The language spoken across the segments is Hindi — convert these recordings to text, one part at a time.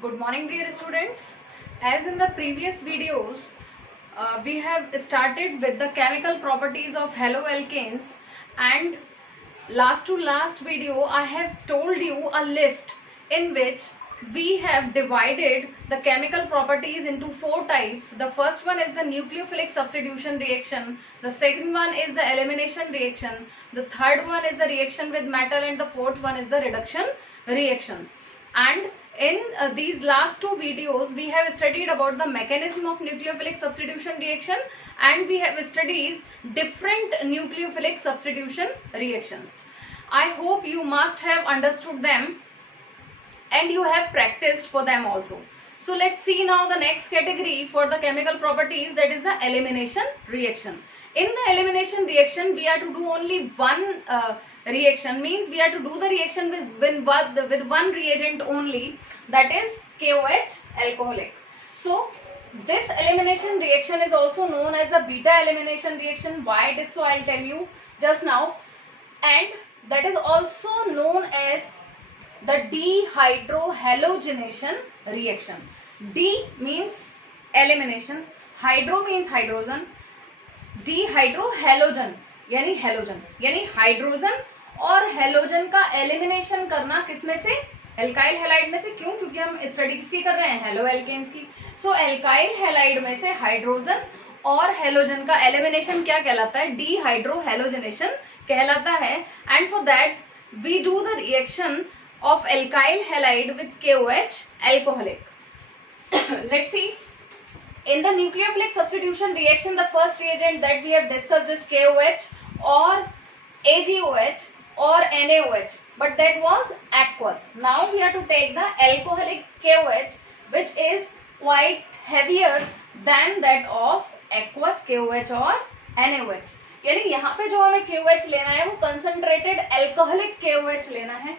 Good morning, dear students. As in the previous videos, we have started with the chemical properties of haloalkanes, and last to last video I have told you a list in which we have divided the chemical properties into four types. The first one is the nucleophilic substitution reaction, the second one is the elimination reaction, the third one is the reaction with metal, and the fourth one is the reduction reaction. And in these last two videos we have studied about the mechanism of nucleophilic substitution reaction, and we have studied different nucleophilic substitution reactions. I hope you must have understood them and you have practiced for them also. So let's see now the next category for the chemical properties, that is the elimination reaction. In the elimination reaction we are to do only one reaction, means we are to do the reaction with one reagent only, that is KOH alcoholic. So this elimination reaction is also known as the beta elimination reaction. Why it is so, I'll tell you just now. And that is also known as the dehydrohalogenation reaction. D means elimination, hydro means hydrogen, dehydrohalogen यानी हेलोजन, यानी हाइड्रोजन और हेलोजन का एलिमिनेशन करना किसमें से, एल्काइल हैलाइड में से. क्यों? क्योंकि हम स्टडी किसकी कर रहे हैं, हेलो एल्केन्स की. सो एल्काइल हैलाइड में से हाइड्रोजन और हेलोजन का एलिमिनेशन क्या कहलाता है, डीहाइड्रोहैलोजनेशन कहलाता है. And for that we do the reaction of alkyl halide with KOH alcoholic. Let's see. In the nucleophilic substitution reaction, the first reagent that we have discussed is KOH or AgOH or NaOH, but that was aqueous. Now we have to take the alcoholic KOH, which is quite heavier than that of aqueous KOH or NaOH. यानी यहाँ पे जो हमें KOH लेना है वो concentrated alcoholic KOH लेना है.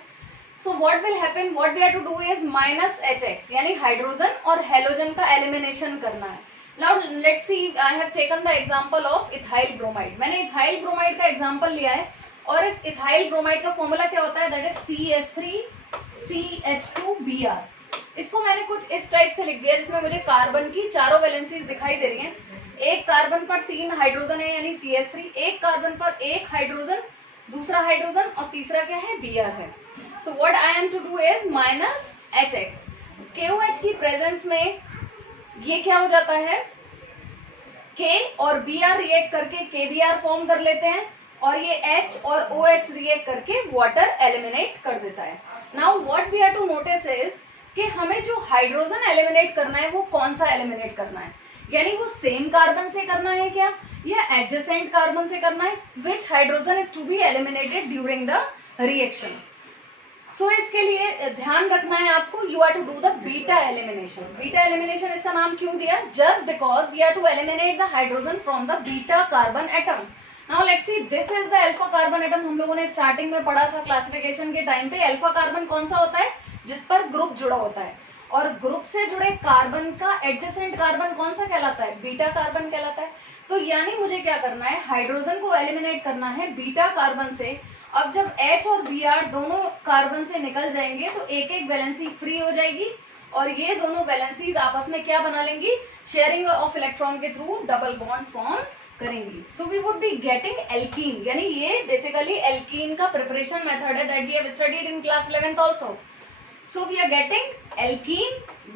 So what will happen? What we have to do is minus HX, यानी हाइड्रोजन और हेलोजन का एलिमिनेशन करना है. Now let's see. I have taken the example of ethyl bromide. मैंने इथाइल ब्रोमाइड का एग्जांपल लिया है और इस इथाइल ब्रोमाइड का फॉर्मूला क्या होता है, that is CH3CH2Br. इसको मैंने कुछ इस टाइप से लिख दिया जिसमें मुझे कार्बन की चारों वैलेंसीज दिखाई दे रही हैं. एक कार्बन पर 3 हाइड्रोजन है यानी CH3, एक कार्बन पर 1 हाइड्रोजन, दूसरा हाइड्रोजन और तीसरा क्या है, Br है. So what I am to do is minus HX. KOH की प्रेजेंस में ये क्या हो जाता है, K और Br रिएक्ट करके KBr फॉर्म कर लेते हैं और ये H और OH रिएक्ट करके वाटर एलिमिनेट कर देता है. Now what we have to notice is कि हमें जो हाइड्रोजन एलिमिनेट करना है वो कौन सा एलिमिनेट करना है, यानी वो सेम कार्बन से करना है क्या या एडजेसेंट कार्बन से करना है. Which hydrogen is to be eliminated during the reaction. सो इसके लिए ध्यान रखना है आपको, you are to do the beta elimination. Beta elimination इसका नाम क्यों दिया, just because we are to eliminate the hydrogen from the beta carbon atom. Now let's see, this is the alpha carbon atom. हम लोगों ने स्टार्टिंग में पढ़ा था क्लासिफिकेशन के टाइम पे. अल्फा कार्बन कौन सा होता है, जिस पर ग्रुप जुड़ा होता है, और ग्रुप से जुड़े कार्बन का एडजेसेंट कार्बन कौन सा कहलाता है, बीटा कार्बन कहलाता है. तो यानी मुझे क्या करना है, हाइड्रोजन को एलिमिनेट करना है बीटा कार्बन से. अब जब H और Br दोनों कार्बन से निकल जाएंगे तो एक एक वैलेंसी फ्री हो जाएगी और ये दोनों वैलेंसीज आपस में क्या बना लेंगी, शेयरिंग ऑफ इलेक्ट्रॉन के थ्रू डबल बॉन्ड फॉर्म करेंगी. So we would be getting alkene, यानी ये बेसिकली एल्कीन का प्रिपरेशन मेथड है that we have studied in class 11th also. So we are getting alkene,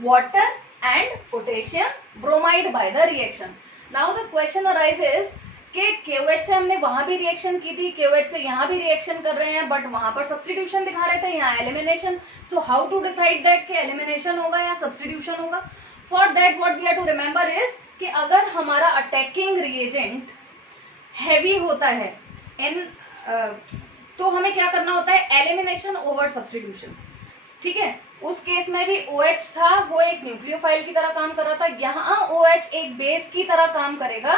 water and potassium bromide by the reaction. Now the question arises कि KOH से हमने वहां भी रिएक्शन की थी, KOH से यहाँ भी रिएक्शन कर रहे हैं, बट वहां पर सब्स्टिट्यूशन दिखा रहे थे, यहाँ elimination. So how to decide that कि एलिमिनेशन होगा या सब्स्टिट्यूशन होगा. For that what we have to remember is कि अगर हमारा अटैकिंग रिएजेंट हैवी होता है इन तो हमें क्या करना होता है, एलिमिनेशन ओवर सब्स्टिट्यूशन. ठीक है, उस केस में भी OH था, वो एक न्यूक्लियोफाइल की तरह काम कर रहा था. यहाँ OH एक बेस की तरह काम करेगा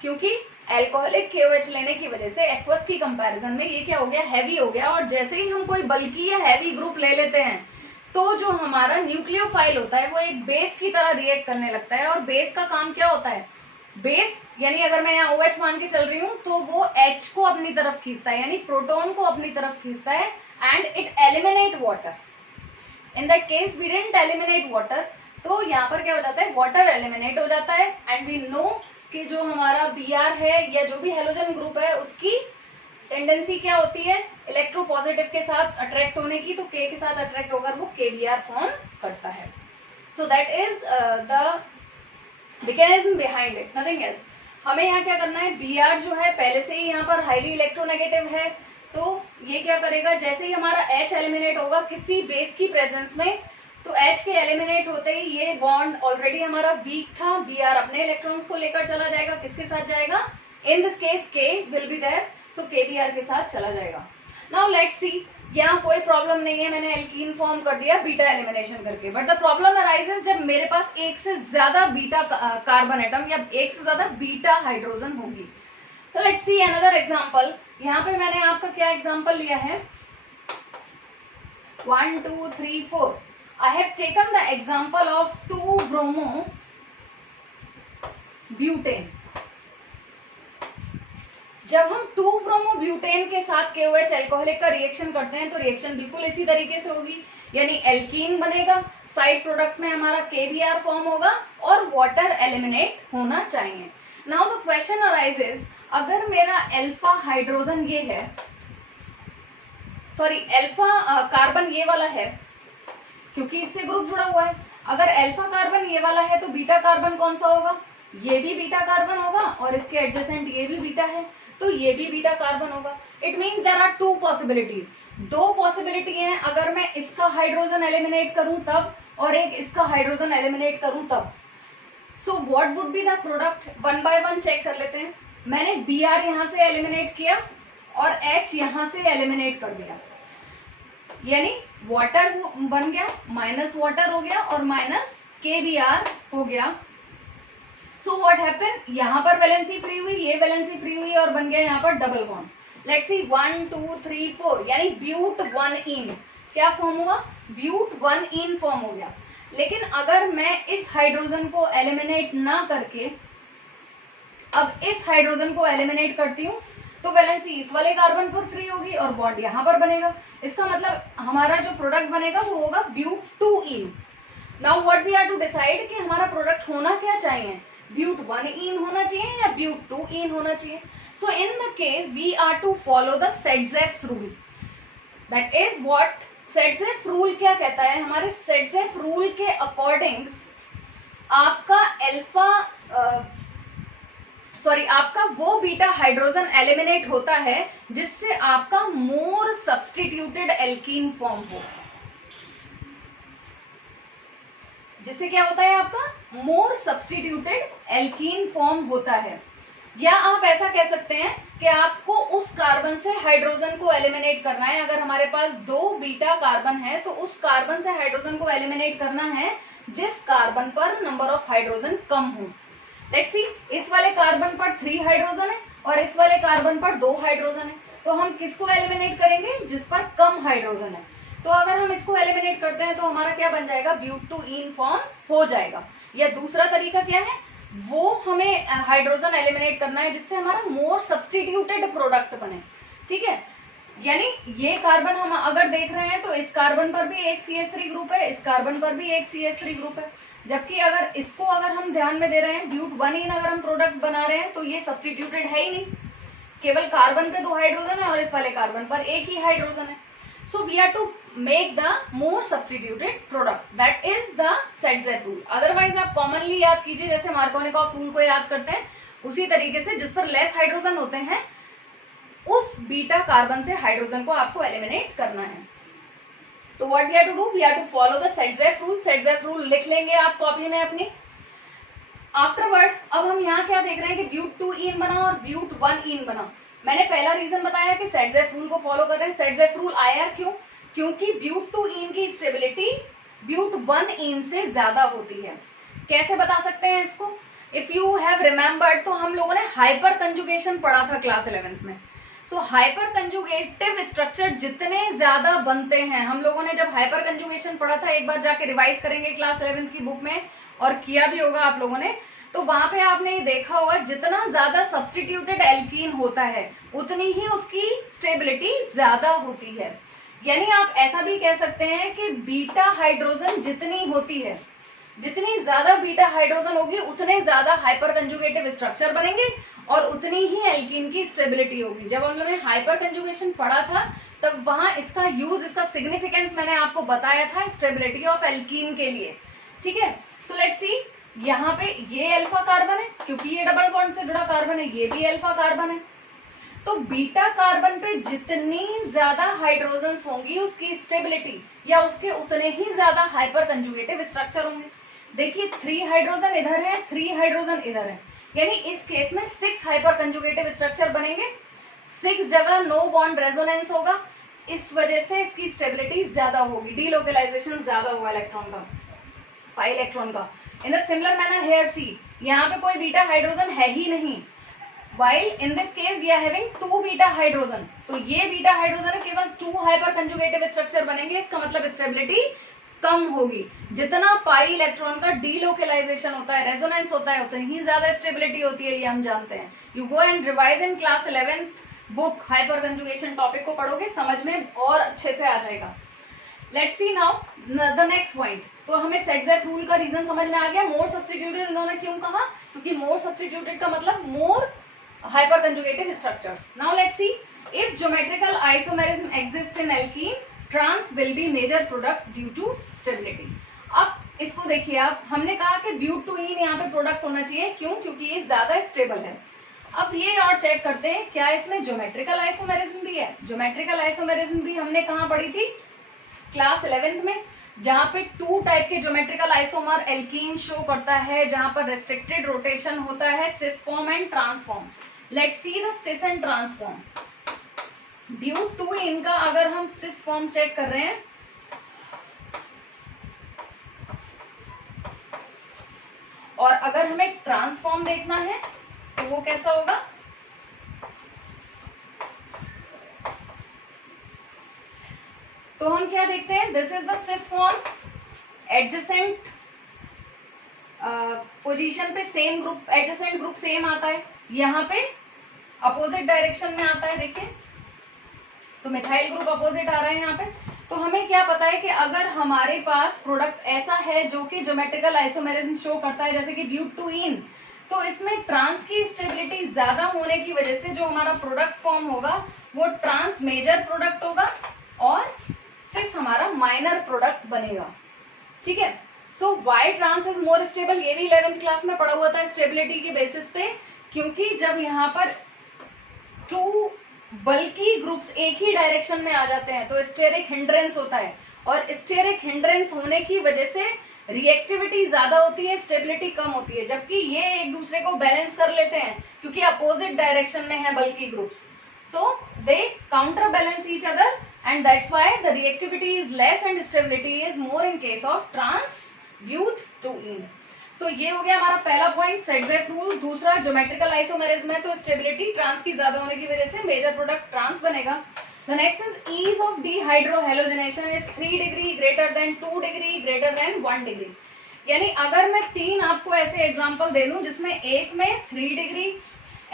क्योंकि एल्कोहलिक KOH लेने की वजह से एक्वस की कंपैरिजन में ये क्या हो गया, हैवी हो गया. और जैसे ही हम कोई बल्कि या हैवी ग्रुप ले लेते हैं तो जो हमारा न्यूक्लियोफाइल होता है वो एक बेस की तरह रिएक्ट करने लगता है. और बेस का काम क्या होता है, बेस यानी अगर मैं यहाँ OH मान के चल रही हूँ तो वो H को अपनी तरफ खींचता है, यानी प्रोटॉन को अपनी तरफ खींचता है, and it eliminate water. In that case we didn't eliminate water, तो यहाँ पर क्या हो जाता है, वाटर एलिमिनेट हो जाता है। एंड वी नो कि जो हमारा Br है या जो भी हेलोजन ग्रुप है उसकी टेंडेंसी क्या होती है, इलेक्ट्रोपॉजिटिव के साथ अट्रैक्ट होने की, तो K के साथ अट्रैक्ट होकर वो KBr फॉर्म करता है। So that is the mechanism behind it, nothing else. हमें यहाँ क्या करना है, Br जो है पहले से ही यहाँ पर हाईली इलेक्ट्रोनेगेटिव है, तो ये क्या करेगा, जैसे ही हमारा H एलिमिनेट होगा किसी बेस की प्रेजेंस में, तो H के एलिमिनेट होते ही ये बॉन्ड ऑलरेडी हमारा वीक था, Br अपने इलेक्ट्रॉन्स को लेकर चला जाएगा, किसके साथ जाएगा, in this case K will be there, so KBr के साथ चला जाएगा। नाउ लेट्स सी, यहाँ कोई प्रॉब्लम नहीं है, मैंने एल्कीन फॉर्म कर दिया बीटा एलिमिनेशन करके, बट द प्रॉब्लम अराइजेस जब मेरे पास एक से ज्यादा बीटा कार्बन एटम या एक से ज्यादा बीटा हाइड्रोजन होगी। So let's see another example. यहाँ पे मैंने आपका क्या एग्जांपल लिया है, 1 2 3 4। I have taken the example of 2-bromo butane. जब हम 2-bromo ब्यूटेन के साथ KOH अल्कोहलिक का रिएक्शन करते हैं तो रिएक्शन बिल्कुल इसी तरीके से होगी, यानी एल्कीन बनेगा, साइड प्रोडक्ट में हमारा KBr फॉर्म होगा और वाटर एलिमिनेट होना चाहिए। नाउ द क्वेश्चन अराइजेस, अगर मेरा अल्फा हाइड्रोजन ये है, सॉरी अल्फा कार्बन ये वाला है, क्योंकि इससे ग्रुप जुड़ा हुआ है, अगर अल्फा कार्बन ये वाला है तो बीटा कार्बन कौन सा होगा, ये भी बीटा कार्बन होगा, और इसके एडजेसेंट ये भी बीटा है तो ये भी बीटा कार्बन होगा। It means there are two possibilities, दो पॉसिबिलिटी हैं, अगर मैं इसका हाइड्रोजन एलिमिनेट करूं तब और एक इसका हाइड्रोजन एलिमिनेट करूं तब। So what would be the product, one by one check कर लेते हैं। मैंने Br यहां से एलिमिनेट किया और H यहां से एलिमिनेट कर दिया, यानी वाटर बन गया, माइनस वाटर हो गया और माइनस KBr हो गया। सो व्हाट हैपन, यहाँ पर वैलेंसी फ्री हुई, ये वैलेंसी फ्री हुई और बन गया यहाँ पर डबल बॉन्ड। लेट्स सी 1 2 3 4, यानी ब्यूट 1 इन क्या फॉर्म हुआ, ब्यूट 1 इन फॉर्म हो गया। लेकिन अगर मैं इस हाइड्रोजन को एलिमिनेट ना करके अब इस हाइड्रोजन को एलिमिनेट करती हूँ तो वैलेंसी इस वाले कार्बन पर फ्री होगी और बॉन्ड यहाँ पर बनेगा। इसका मतलब हमारा जो प्रोडक्ट बनेगा वो होगा but 2 ene. Now what we are to decide कि हमारा प्रोडक्ट होना क्या चाहिए, ब्यूट 1 इन होना चाहिए या ब्यूट 2 इन होना चाहिए। So in the case we are to follow the Saytzeff rule, that is what Saytzeff rule क्या कहता है, हमारे सेडजेफ रूल के अकॉर्डिंग आपका आपका वो बीटा हाइड्रोजन एलिमिनेट होता है जिससे आपका मोर सब्स्टिट्यूटेड एल्कीन फॉर्म हो, जिससे क्या होता है आपका मोर सब्स्टिट्यूटेड एल्कीन फॉर्म होता है। या आप ऐसा कह सकते हैं कि आपको उस कार्बन से हाइड्रोजन को एलिमिनेट करना है, अगर हमारे पास 2 बीटा कार्बन है तो उस कार्बन से हाइड्रोजन को एलिमिनेट करना है जिस कार्बन पर नंबर ऑफ हाइड्रोजन कम हो। लेट्स सी, इस वाले कार्बन पर 3 हाइड्रोजन है और इस वाले कार्बन पर 2 हाइड्रोजन है, तो हम किसको एलिमिनेट करेंगे, जिस पर कम हाइड्रोजन है। तो अगर हम इसको एलिमिनेट करते हैं तो हमारा क्या बन जाएगा, ब्यूट 2 इन फॉर्म हो जाएगा। या दूसरा तरीका क्या है, वो हमें हाइड्रोजन एलिमिनेट करना है जिससे हमारा मोर सब्स्टिट्यूटेड प्रोडक्ट बने, ठीक है। यानी ये कार्बन हम अगर देख रहे हैं तो इस कार्बन पर भी एक CH3 ग्रुप है, इस कार्बन पर भी एक CH3 ग्रुप है, जबकि अगर इसको अगर हम ध्यान में दे रहे हैं, ब्यूट 1 इन अगर हम प्रोडक्ट बना रहे हैं तो ये सब्स्टिट्यूटेड है ही नहीं, केवल कार्बन पे 2 हाइड्रोजन है और इस वाले कार्बन पर एक ही हाइड्रोजन है। So we are to make the more substituted product, that is the Saytzeff rule. Otherwise आप कॉमनली याद कीजिए, जैसे मार्कोनिकॉफ रूल को याद करते हैं उसी तरीके से, जिस पर लेस हाइड्रोजन होते हैं उस बीटा कार्बन से हाइड्रोजन को आपको एलिमिनेट करना है। तो what we are to do, we are to follow the Saytzeff rule. Saytzeff rule लिख लेंगे आप कॉपी में अपनी। आफ्टरवर्ड अब हम यहाँ क्या देख रहे हैं कि ब्यूट 2 इन बना और ब्यूट 1 इन बना। मैंने पहला रीजन बताया कि सेडजेफ रूल को फॉलो कर रहे हैं। सेडजेफ रूल आया क्यों, क्योंकि ब्यूट 2 इन की स्टेबिलिटी ब्यूट 1 इन से ज्यादा होती है। कैसे बता सकते हैं इसको, इफ यू हैव रिमेम्बर्ड तो हम लोगों ने हाइपर कंजुगेशन पढ़ा था क्लास 11th में। सो हाइपर कंजुगेटिव स्ट्रक्चर जितने ज्यादा बनते हैं, हम लोगों ने जब हाइपर कंजुगेशन पढ़ा था, एक बार जाके रिवाइज करेंगे क्लास 11th की बुक में, और किया भी होगा आप लोगों ने, तो वहां पे आपने ये देखा होगा जितना ज्यादा सब्स्टिट्यूटेड एल्कीन होता है उतनी ही उसकी स्टेबिलिटी ज्यादा होती है। यानी आप ऐसा भी कह सकते हैं कि बीटा हाइड्रोजन जितनी होती है, जितनी ज्यादा बीटा हाइड्रोजन होगी उतने ज्यादा हाइपर कंजुगेटिव स्ट्रक्चर बनेंगे और उतनी ही एल्कीन की स्टेबिलिटी होगी। जब हम लोगों ने हाइपर कंजुगेशन पढ़ा था तब वहां इसका यूज, इसका सिग्निफिकेंस मैंने आपको बताया था स्टेबिलिटी ऑफ एल्कीन के लिए। ठीक है, सो लेट्स सी, यहाँ पे ये अल्फा कार्बन है क्योंकि ये डबल बॉन्ड से जुड़ा कार्बन है, ये भी अल्फा कार्बन है। तो बीटा कार्बन पे जितनी ज्यादा हाइड्रोजन्स होंगी उसकी स्टेबिलिटी या उसके उतने ही ज्यादा हाइपर कंजुगेटिव स्ट्रक्चर होंगे। देखिए 3 हाइड्रोजन इधर है, 3 हाइड्रोजन इधर है, यानी इस केस में 6 हाइपर कंजुगेटिव स्ट्रक्चर बनेंगे, 6 जगह नो बॉन्ड रेजोनेंस होगा, इस वजह से इसकी स्टेबिलिटी ज्यादा होगी, डीलोकलाइजेशन ज्यादा होगा इलेक्ट्रॉन का, पाई इलेक्ट्रॉन का। In the similar manner here see, यहाँ पे कोई बीटा हाइड्रोजन है ही नहीं, while in this case we are having 2 beta hydrogen, तो ये बीटा हाइड्रोजन है, केवल 2 हाइपर कंजुगेटिव स्ट्रक्चर बनेंगे, इसका मतलब स्टेबिलिटी कम होगी। जितना पाई इलेक्ट्रॉन का डीलोकलाइजेशन होता है, रेजोनेंस होता है, उतनी ही ज्यादा स्टेबिलिटी होती है, ये हम जानते हैं। You go and revise in class 11 book, hyper conjugation topic को पढ़ोगे, समझ में और अच्छे से आ जाएगा। Let's see now the next point. तो हमें सेट्जेफ रूल का रीजन समझ में आ गया, मोर सब्स्टिट्यूटेड इन्होंने क्यों कहा, क्योंकि मोर सब्स्टिट्यूटेड का मतलब मोर hyper conjugative structures. Now let's see, if geometrical isomerism exists in alkene, trans will be major product due to stability. अब इसको देखिए आप, हमने कहा कि ब्यूटूइन यहाँ पे प्रोडक्ट होना चाहिए, क्यों, क्योंकि ये ज्यादा स्टेबल है। अब ये और चेक करते हैं क्या इसमें ज्योमेट्रिकल आइसोमेरिज्म भी है। ज्योमेट्रिकल आइसोमेरिज्म भी हमने कहाँ पढ़ी थी, क्लास 11th में, जहाँ पे 2 टाइप के ज्योमेट्रिकल आइसोमर एल्कीन शो करता है, जहाँ पर रेस्ट्रिक्टेड रोटेशन होता है, cis form and transform. Let's see the cis and transform. But two ene का अगर हम सिस फॉर्म चेक कर रहे हैं, और अगर हमें ट्रांसफॉर्म देखना है तो वो कैसा होगा, तो हम क्या देखते हैं, this is the cis form, adjacent position पे same group, adjacent group same आता है, यहाँ पे अपोजिट डायरेक्शन में आता है, देखिए तो मिथाइल ग्रुप अपोजिट आ रहा है यहाँ पे। तो हमें क्या पता है कि अगर हमारे पास प्रोडक्ट ऐसा है जो कि ज्योमेट्रिकल आइसोमेरिज्म शो करता है, जैसे कि ब्यूटूइन, तो इसमें ट्रांस की स्टेबिलिटी ज्यादा होने की वजह से जो हमारा प्रोडक्ट फॉर्म होगा वो ट्रांस मेजर प्रोडक्ट होगा और सिस हमारा माइनर प्रोडक्ट बनेगा। ठीक है, so why trans is more stable, ये भी 11th क्लास में पढ़ा हुआ था स्टेबिलिटी के बेसिस पे, क्योंकि जब यहाँ पर 2 बल्कि ग्रुप्स एक ही डायरेक्शन में आ जाते हैं तो स्टेरिक हिंड्रेंस होता है, और स्टेरिक हिंड्रेंस होने की वजह से रिएक्टिविटी ज्यादा होती है, स्टेबिलिटी कम होती है, जबकि ये एक दूसरे को बैलेंस कर लेते हैं क्योंकि अपोजिट डायरेक्शन में है बल्कि groups, so they counter balance each other and that's why the reactivity is less and stability is more in case of trans-butene. So ये हो गया हमारा पहला पॉइंट, सेट्जेफ रूल। दूसरा ज्योमेट्रिकल आइसोमेरिज्म है तो स्टेबिलिटी ट्रांस की ज्यादा होने की वजह से मेजर प्रोडक्ट ट्रांस बनेगा। The next is ease of dehydrohallucination is 3 degree greater than 2 degree greater than 1 degree. यानी अगर मैं 3 आपको ऐसे एग्जांपल दे दूं जिसमें एक में 3 डिग्री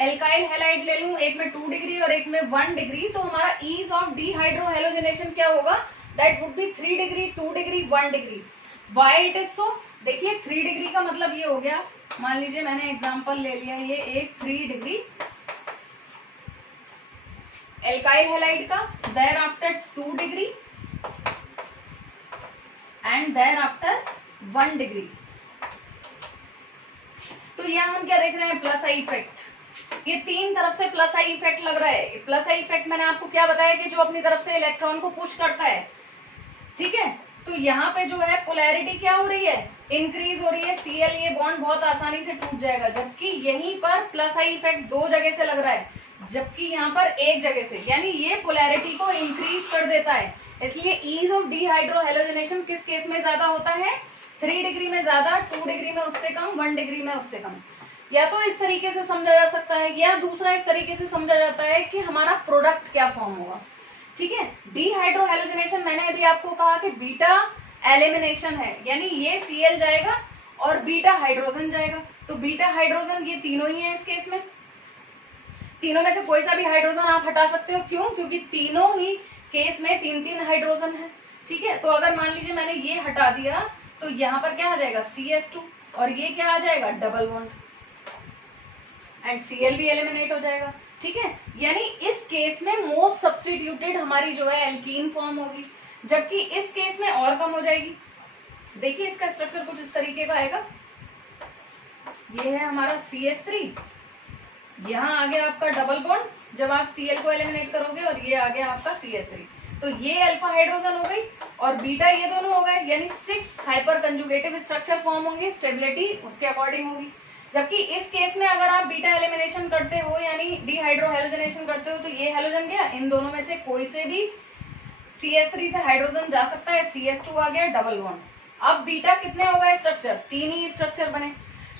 एल्काइल हैलाइड ले लूं, एक में 2 डिग्री और एक में 1 डिग्री, तो हमारा ईज ऑफ डीहाइड्रोहेलोजिनेशन क्या होगा, that would be 3 degree 2 degree 1 degree. Why it is so, देखिए 3 डिग्री का मतलब ये हो गया, मान लीजिए मैंने एग्जांपल ले लिया ये एक 3 डिग्री एल्काइल हैलाइड का, thereafter 2 degree and thereafter 1 degree. तो यहाँ हम क्या देख रहे हैं, प्लस आई इफेक्ट, ये 3 तरफ से प्लस आई इफेक्ट लग रहा है। प्लस आई इफेक्ट मैंने आपको क्या बताया कि जो अपनी तरफ से इलेक्ट्रॉन को पुश करता है, ठीक है, तो यहाँ पे जो है पोलैरिटी क्या हो रही है, इंक्रीज हो रही है, Cl ये बॉन्ड बहुत आसानी से टूट जाएगा, जबकि यहीं पर प्लस आई इफेक्ट 2 जगह से लग रहा है, जबकि यहाँ पर एक जगह से, यानी ये पोलैरिटी को इंक्रीज कर देता है। इसलिए ईज ऑफ डीहाइड्रोहेलोजिनेशन किस केस में ज्यादा होता है, 3 डिग्री में ज्यादा, 2 डिग्री में उससे कम, 1 डिग्री में उससे कम। या तो इस तरीके से समझा जा सकता है, या दूसरा इस तरीके से समझा जाता है कि हमारा प्रोडक्ट क्या फॉर्म होगा। ठीक है, डीहाइड्रोहेलोजिनेशन मैंने अभी आपको कहा कि बीटा एलिमिनेशन है, यानी ये Cl जाएगा और बीटा हाइड्रोजन जाएगा, तो बीटा हाइड्रोजन ये तीनों ही है इस केस में, तीनों में से कोई सा भी हाइड्रोजन आप हटा सकते हो, क्यों, क्योंकि तीनों ही केस में 3 हाइड्रोजन है, ठीक है। तो अगर मान लीजिए मैंने ये हटा दिया तो यहाँ पर क्या आ जाएगा CS2 और ये क्या आ जाएगा डबल बॉन्ड एंड Cl भी एलिमिनेट हो जाएगा, ठीक है। यानी इस केस में मोस्ट सब्स्टिट्यूटेड हमारी जो है एल्कीन फॉर्म होगी, जबकि इस केस में और कम हो जाएगी। देखिए इसका स्ट्रक्चर कुछ इस तरीके का आएगा, ये है हमारा CS3, यहाँ आ गया आपका डबल बॉन्ड जब आप Cl को एलिमिनेट करोगे और ये आ गया आपका CS3, तो ये अल्फा हाइड्रोजन हो गई और बीटा ये दोनों हो गए, यानी 6 हाइपर कंजुगेटिव स्ट्रक्चर फॉर्म होंगे, स्टेबिलिटी उसके अकॉर्डिंग होगी। जबकि इस केस में अगर आप बीटा एलिमिनेशन करते हो यानी डिहाइड्रोहेलोजनेशन करते हो तो ये हेलोजन गया, इन दोनों में से कोई से भी CS3 से हाइड्रोजन जा सकता है, CS2 आ गया डबल बॉन्ड। अब बीटा कितने हो गए स्ट्रक्चर, 3 ही स्ट्रक्चर बने।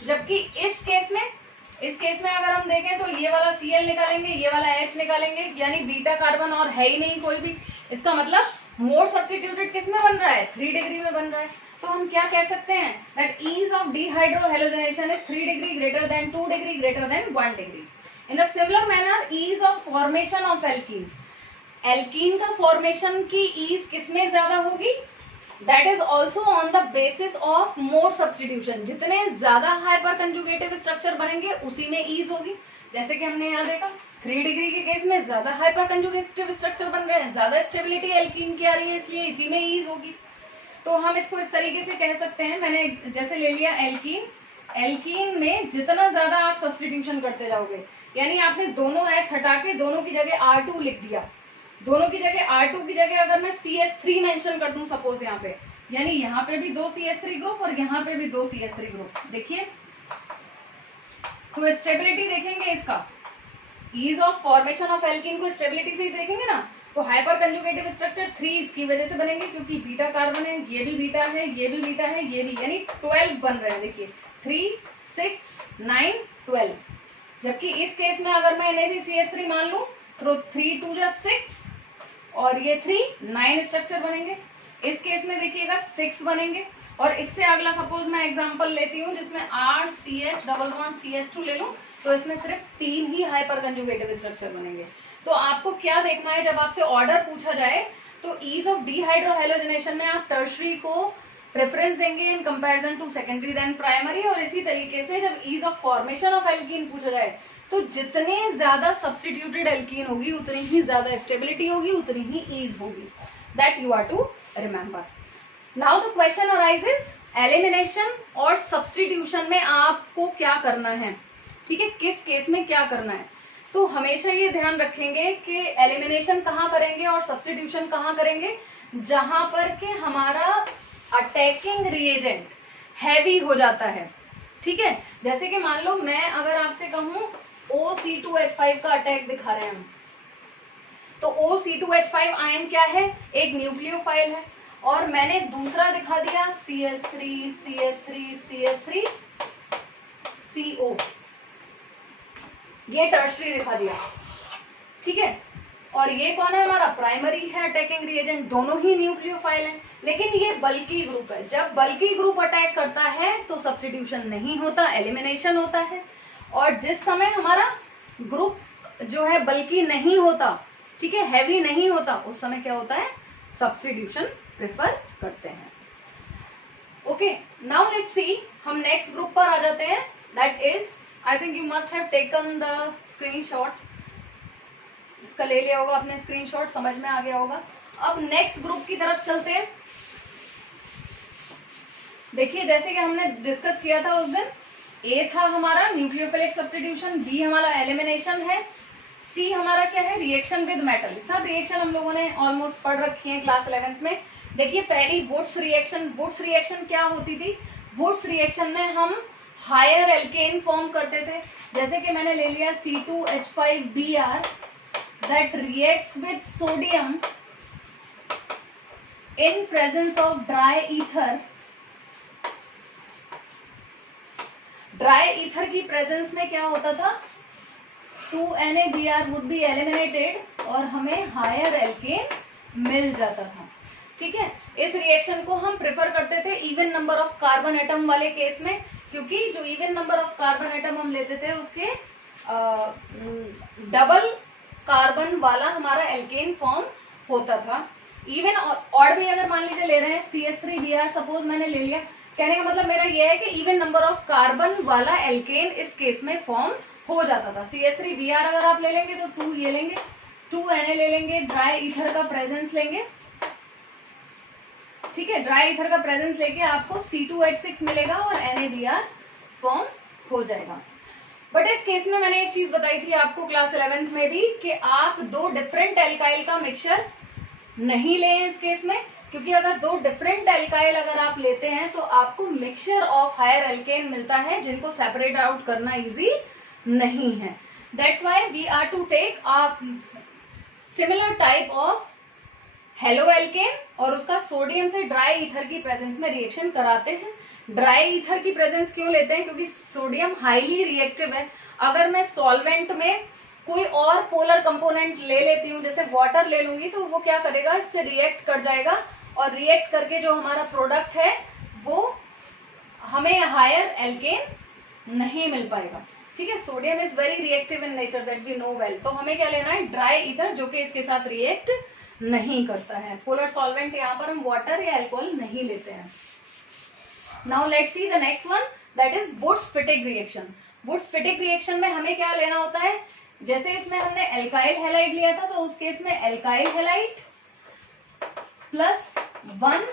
जबकि इस केस में अगर हम देखें तो ये वाला Cl निकालेंगे, ये वाला H निकालेंगे, यानी बीटा कार्बन और है ही नहीं कोई भी। इसका मतलब मोर सब्स्टिट्यूटेड किस में बन रहा है, 3 डिग्री में बन रहा है। तो हम क्या कह सकते हैं that ease of dehydrohalogenation is 3 degree greater than 2 degree greater than 1 degree. In the similar manner ease of formation of alkene, alkene का फॉर्मेशन की ईज किसमें ज्यादा होगी, that is also on the basis of more substitution. जितने ज्यादा हाइपर कंजुगेटिव स्ट्रक्चर बनेंगे उसी में ईज होगी। जैसे कि हमने यहाँ देखा 3 डिग्री के केस में ज्यादा हाइपर कंजुगेटिव स्ट्रक्चर बन रहे हैं, ज्यादा स्टेबिलिटी एल्कीन की आ रही है, इसलिए इसी में ईज होगी। तो हम इसको इस तरीके से कह सकते हैं, मैंने जैसे ले लिया एल्कीन, एल्कीन में जितना ज्यादा आप सब्स्टिट्यूशन करते जाओगे, यानी आपने दोनों H हटा के दोनों की जगह R2 लिख दिया, दोनों की जगह R2 की जगह अगर मैं CS3 मेंशन कर दूं सपोज यहाँ पे, यानी यहाँ पे भी 2 CS3 ग्रुप और यहाँ पे भी 2 CS3 ग्रुप, देखिए तो स्टेबिलिटी देखेंगे इसका, ease of formation of alkene को स्टेबिलिटी से ही देखेंगे ना, तो हाइपर कंजुगेटिव स्ट्रक्चर 3 इसकी वजह से बनेंगे क्योंकि बीटा कार्बन है, ये भी बीटा है, ये भी बीटा है, ये भी, यानी 12 बन रहे हैं। देखिए 3, 6, 9, 12। जबकि इस केस में अगर मैं इन्हें भी CS3 मान लूं तो 3 2 जा 6 और ये 3 9 स्ट्रक्चर बनेंगे। इस केस में देखिएगा 6 बनेंगे। और इससे अगला सपोज मैं एग्जांपल लेती हूँ जिसमें RCH डबल बॉन्ड CS2 ले लूं, तो इसमें सिर्फ 3 ही हाइपर कंजुगेटिव स्ट्रक्चर बनेंगे। तो आपको क्या देखना है जब आपसे ऑर्डर पूछा जाए, तो ईज ऑफ डिहाइड्रोहेलोजनेशन में आप टर्शरी को प्रेफरेंस देंगे in comparison to secondary then primary. और इसी तरीके से जब ease of formation of alkene पूछा जाए तो जितने ज्यादा सब्स्टिट्यूटेड एल्कीन होगी उतनी ही ज्यादा स्टेबिलिटी होगी, उतनी ही ईज होगी। That you are to remember. Now the question arises, elimination और सब्स्टिट्यूशन में आपको क्या करना है, ठीक है, किस केस में क्या करना है। तो हमेशा ये ध्यान रखेंगे कि एलिमिनेशन कहाँ करेंगे और सब्स्टिट्यूशन कहाँ करेंगे, जहां पर के हमारा अटैकिंग रिएजेंट हैवी हो जाता है, ठीक है। जैसे कि मान लो मैं अगर आपसे कहूं OC2H5 का अटैक दिखा रहे हैं हम, तो OC2H5 आयन क्या है, एक न्यूक्लियोफाइल है, और मैंने दूसरा दिखा दिया CS3 CS3 CS3 CO, ये टर्शरी दिखा दिया, ठीक है। और ये कौन है, हमारा प्राइमरी है अटैकिंग रिएजेंट, दोनों ही न्यूक्लियोफाइल हैं, लेकिन ये बल्की ग्रुप है। जब बल्की ग्रुप अटैक करता है तो सब्स्टिट्यूशन नहीं होता, एलिमिनेशन होता है। और जिस समय हमारा ग्रुप जो है बल्की नहीं होता, ठीक है, हैवी नहीं होता, उस समय क्या होता है, सब्स्टिट्यूशन प्रेफर करते हैं। ओके, नाउ लेट्स सी, हम नेक्स्ट ग्रुप पर आ जाते हैं, that is I think you must have taken the screenshot, इसका ले लिया होगा आपने स्क्रीनशॉट, समझ में आ गया होगा। अब नेक्स्ट ग्रुप की तरफ चलते हैं। देखिए जैसे कि हमने डिस्कस किया था उस दिन, ए था हमारा न्यूक्लियोफिलिक सब्स्टिट्यूशन, बी हमारा एलिमिनेशन है, सी हमारा क्या है, रिएक्शन विद मेटल। सब रिएक्शन हम लोगों ने ऑलमोस्ट पढ़ रखी है क्लास 11th में। देखिए पहली वुड्स रिएक्शन, वुड्स रिएक्शन क्या होती थी, वुड्स रिएक्शन में हम हायर एल्केन फॉर्म करते थे। जैसे कि मैंने ले लिया C2H5Br that reacts with sodium in presence of dry ether। Dry ether की प्रेजेंस में क्या होता था, 2NaBr would be eliminated और हमें हायर एल्केन मिल जाता था, ठीक है। इस रिएक्शन को हम प्रेफर करते थे even number of carbon atom वाले केस में, क्योंकि जो even number of carbon atom हम लेते थे उसके डबल कार्बन वाला हमारा एल्केन फॉर्म होता था। इवन ऑड भी अगर मान लीजिए ले रहे हैं CH3Br सपोज मैंने ले लिया, कहने का मतलब मेरा ये है कि इवन नंबर ऑफ कार्बन वाला एल्केन इस केस में फॉर्म हो जाता था। CH3Br अगर आप ले लेंगे तो 2 ये लेंगे, 2 Na ले लेंगे, ड्राई ईथर का प्रेजेंस लेंगे, ठीक है, ड्राई ईथर का प्रेजेंस लेके आपको C2H6 मिलेगा और NaBr फॉर्म हो जाएगा। बट इस केस में मैंने एक चीज बताई थी आपको क्लास 11th में भी कि आप 2 डिफरेंट एल्काइल का मिक्सचर नहीं लें इस केस में, क्योंकि अगर 2 डिफरेंट एल्काइल अगर आप लेते हैं तो आपको मिक्सचर ऑफ हायर एल्केन मिलता है जिनको सेपरेट आउट करना इजी नहीं है। That's why we are to take a similar type of haloalkane और उसका सोडियम से ड्राई ईथर की प्रेजेंस में रिएक्शन कराते हैं। ड्राई ईथर की प्रेजेंस क्यों लेते हैं? क्योंकि सोडियम हाईली रिएक्टिव है। अगर मैं सॉल्वेंट में कोई और पोलर कंपोनेंट ले लेती हूँ, जैसे वाटर ले लूंगी, तो वो क्या करेगा, इससे रिएक्ट कर जाएगा और रिएक्ट करके जो हमारा प्रोडक्ट है वो हमें हायर एल्केन नहीं मिल पाएगा। ठीक है, sodium is very reactive in nature, that we know well. तो हमें क्या लेना है, ड्राई ईथर जो कि इसके साथ रिएक्ट नहीं करता है। पोलर सॉल्वेंट यहाँ पर हम वाटर या अल्कोहल नहीं लेते हैं। Now let's see the next one, that is Wurtz Fittig reaction. Wurtz Fittig reaction में हमें क्या लेना होता है, जैसे इसमें हमने एल्काइल हैलाइड लिया था तो उस केस में alkyl halide plus 1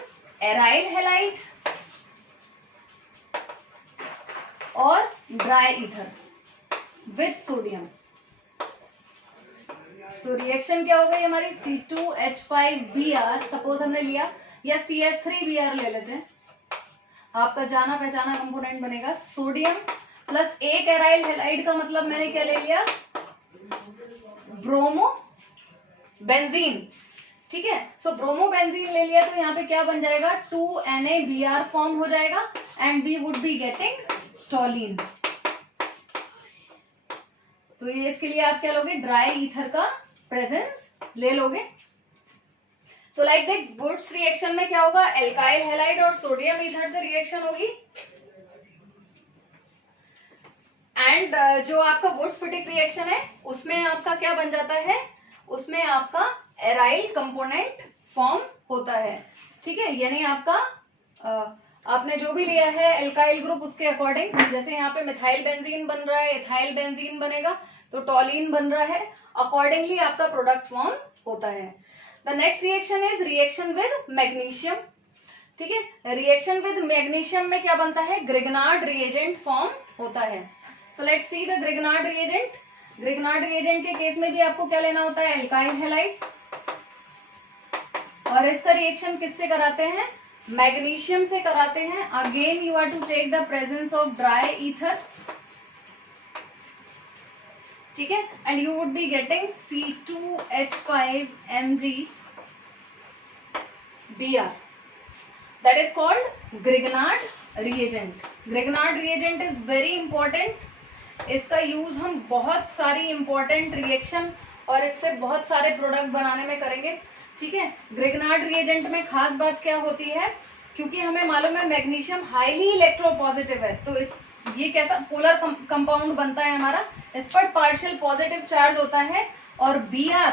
aryl halide और ड्राई ईथर विद सोडियम। तो रिएक्शन क्या हो गई हमारी, C2H5Br सपोज हमने लिया, या CH3Br ले लेते हैं, आपका जाना पहचाना कंपोनेंट बनेगा। सोडियम प्लस 1 एराइल हैलाइड का मतलब मैंने क्या ले लिया, ब्रोमो बेंजीन। ठीक है, सो ब्रोमो बेंजीन ले लिया तो यहाँ पे क्या बन जाएगा, 2NaBr फॉर्म हो जाएगा and we would be getting toluene. तो ये इसके लिए आप क्या लोगे, ड्राई ईथर का प्रेजेंस ले लोगे। So like that Wurtz reaction में क्या होगा, एल्काइल हैलाइड और सोडियम ईथर से रिएक्शन होगी एंड जो आपका वुड्स-फिटिग रिएक्शन है उसमें आपका क्या बन जाता है, उसमें आपका एराइल कंपोनेंट फॉर्म होता है। ठीक है, यानी आपका आपने जो भी लिया है एल्काइल ग्रुप उसके अकॉर्डिंग, जैसे यहाँ पे मिथाइल बेंजीन बन रहा है, इथाइल बेंजीन बनेगा तो टॉलिन बन रहा है, अकॉर्डिंगली आपका प्रोडक्ट फॉर्म होता है। The next reaction is reaction with magnesium. ठीक है, रिएक्शन विद मैग्नीशियम में क्या बनता है, ग्रिग्नार्ड रिएजेंट फॉर्म होता है। So let's see the Grignard reagent. Grignard reagent के केस में भी आपको क्या लेना होता है, एल्काइल हैलाइड, और इसका रिएक्शन किससे कराते हैं, मैग्नीशियम से कराते हैं। Again you are to take the presence of dry ether, ठीक है, and you would be getting C2H5MgBr, that is called Grignard reagent. Grignard reagent is very important. इसका यूज हम बहुत सारी इंपॉर्टेंट रिएक्शन और इससे बहुत सारे प्रोडक्ट बनाने में करेंगे। ठीक है, ग्रिग्नार्ड रिएजेंट में खास बात क्या होती है, क्योंकि हमें मालूम है मैग्नीशियम हाईली इलेक्ट्रोपॉजिटिव है, तो इस ये कैसा पोलर कंपाउंड बनता है हमारा, इस पर पार्शियल पॉजिटिव चार्ज होता है और Br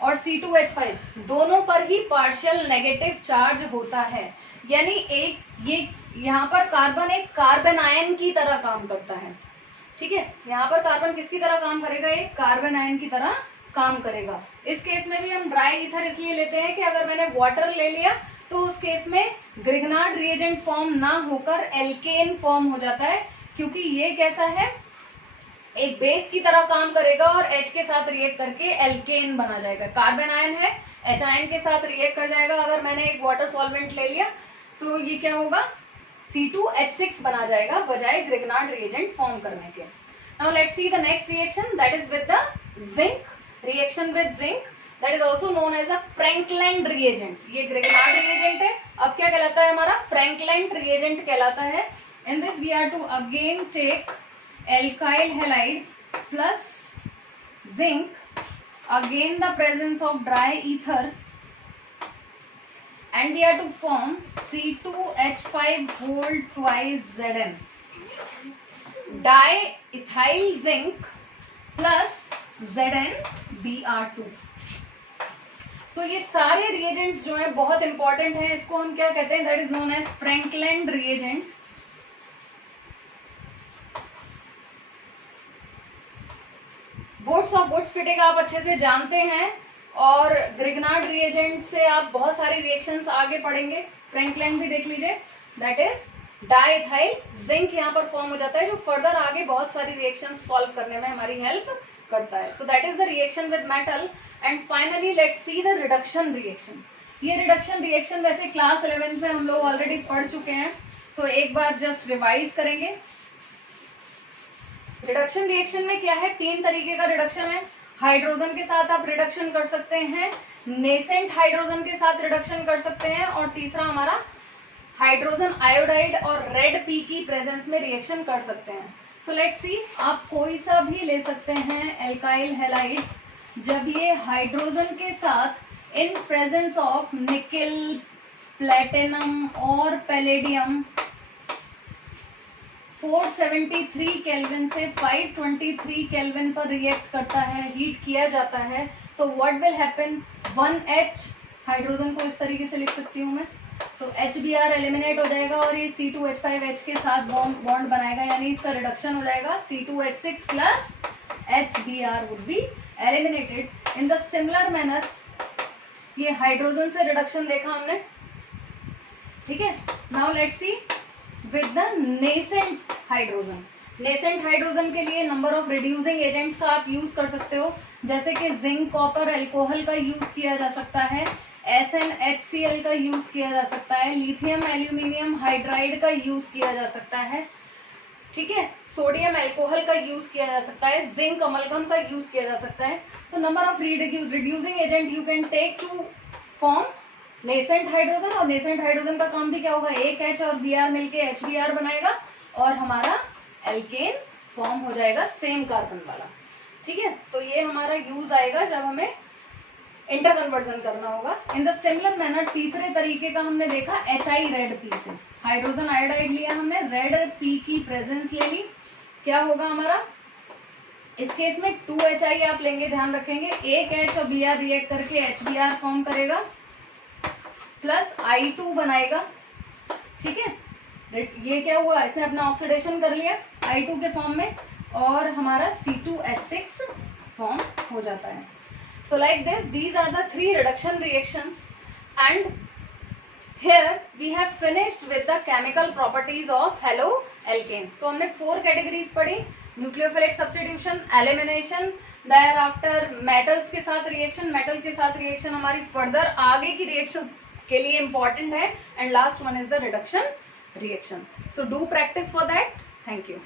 और C2H5 दोनों पर ही पार्शियल नेगेटिव चार्ज होता है। यानी एक ये यहाँ पर कार्बन एक कार्बन आयन की तरह काम करता है। ठीक है, यहाँ पर कार्बन किसकी तरह काम करेगा, एक कार्बन आयन की तरह काम करेगा। इस केस में भी हम ड्राई ईथर इसलिए लेते हैं कि अगर मैंने वाटर ले लिया तो उस केस में ग्रिग्नार्ड रिएजेंट फॉर्म ना होकर एल्केन फॉर्म हो जाता है, क्योंकि ये कैसा है, एक बेस की तरह काम करेगा और H के साथ रिएक्ट करके एल्केन बना जाएगा। कार्बन आयन है, H आयन के साथ रिएक्ट कर जाएगा। अगर मैंने एक वाटर सॉल्वेंट ले लिया तो ये क्या होगा, C2H6 बना जाएगा बजाय ग्रिग्नार्ड रिएजेंट फॉर्म करने के। Now let's see the next reaction, that is with the zinc. Reaction with zinc, that is also known as the Frankland reagent. ये ग्रिग्नार्ड रिएजेंट है, अब क्या कहलाता है हमारा, फ्रैंकलैंड रिएजेंट कहलाता है। In this we are to again take alkyl halide plus zinc, again the presence of dry ether, and we are to form C2H5 whole twice Zn, diethyl zinc plus ZnBr2. सो ये सारे रिएजेंट्स जो हैं बहुत इंपॉर्टेंट हैं, इसको हम क्या कहते हैं, that is known as Frankland reagent. Wurtz of Wurtz Fittig आप अच्छे से जानते हैं, और ग्रिग्नार्ड रिएजेंट से आप बहुत सारी रिएक्शंस आगे पढ़ेंगे। फ्रैंकलैंड भी देख लीजिए, दैट इज डाइएथाइल जिंक यहाँ पर फॉर्म हो जाता है, जो फर्दर आगे बहुत सारी रिएक्शंस सॉल्व करने में हमारी हेल्प करता है। So that is the reaction with metal. And finally let's see the reduction reaction. ये रिडक्शन रिएक्शन वैसे क्लास 11th में हम लोग ऑलरेडी पढ़ चुके हैं, सो एक बार जस्ट रिवाइज करेंगे। रिडक्शन रिएक्शन में क्या है, 3 तरीके का रिडक्शन है। हाइड्रोजन के साथ आप रिडक्शन कर सकते हैं, नेसेंट हाइड्रोजन के साथ रिडक्शन कर सकते हैं, और तीसरा हमारा हाइड्रोजन आयोडाइड और रेड पी की प्रेजेंस में रिएक्शन कर सकते हैं। सो लेट्स सी, आप कोई सा भी ले सकते हैं एल्काइल हैलाइड, जब ये हाइड्रोजन के साथ in presence of nickel, platinum और पैलेडियम 473 केल्विन से 523 केल्विन पर रिएक्ट करता है, हीट किया जाता है। So what will happen, 1H, hydrogen को इस तरीके से लिख सकती हूँ मैं, तो HBr एलिमिनेट हो जाएगा और ये C2H5H के साथ बॉन्ड बनाएगा, यानी इसका रिडक्शन हो जाएगा C2H6 plus HBr would be eliminated. In the similar manner ये हाइड्रोजन से रिडक्शन देखा हमने, ठीक है। Now let's C with the nascent hydrogen. Nascent hydrogen के लिए नंबर ऑफ रिड्यूसिंग एजेंट्स का आप यूज कर सकते हो, जैसे कि जिंक, कॉपर, अल्कोहल का यूज किया जा सकता है, SnHCl का यूज किया जा सकता है, लिथियम एल्यूमिनियम हाइड्राइड का यूज किया जा सकता है, ठीक है, सोडियम अल्कोहल का यूज किया जा सकता है, जिंक अमलगम का यूज किया जा सकता है। तो number of reducing agent you can take to form nascent hydrogen, और नेसेंट हाइड्रोजन का काम भी क्या होगा, एक H और Br मिलके HBr बनाएगा और हमारा एल्केन फॉर्म हो जाएगा सेम कार्बन वाला, ठीक है। तो ये हमारा यूज आएगा जब हमें इंटर कन्वर्जन करना होगा। इन द सिमिलर मैनर तीसरे तरीके का हमने देखा HI रेड पी से, हाइड्रोजन आयोडाइड लिया हमने, रेड पी की प्रेजेंस ले ली, क्या होगा हमारा, इस केस में 2HI आप लेंगे, ध्यान रखेंगे, एक H और Br रिएक्ट करके HBr फॉर्म करेगा प्लस I2 बनाएगा, ठीक है। ये क्या हुआ, इसने अपना ऑक्सीडेशन कर लिया I2 के फॉर्म में, और हमारा C2H6 फॉर्म हो जाता है। So like this, these are the 3 reduction reactions, and here we have finished with the chemical properties of haloalkanes. तो हमने 4 categories पढ़ी, nucleophilic substitution, elimination, thereafter metals के साथ रिएक्शन, मेटल के साथ रिएक्शन हमारी फर्दर आगे की रिएक्शंस के लिए इंपॉर्टेंट है, and last one is the reduction reaction. So do practice for that. Thank you.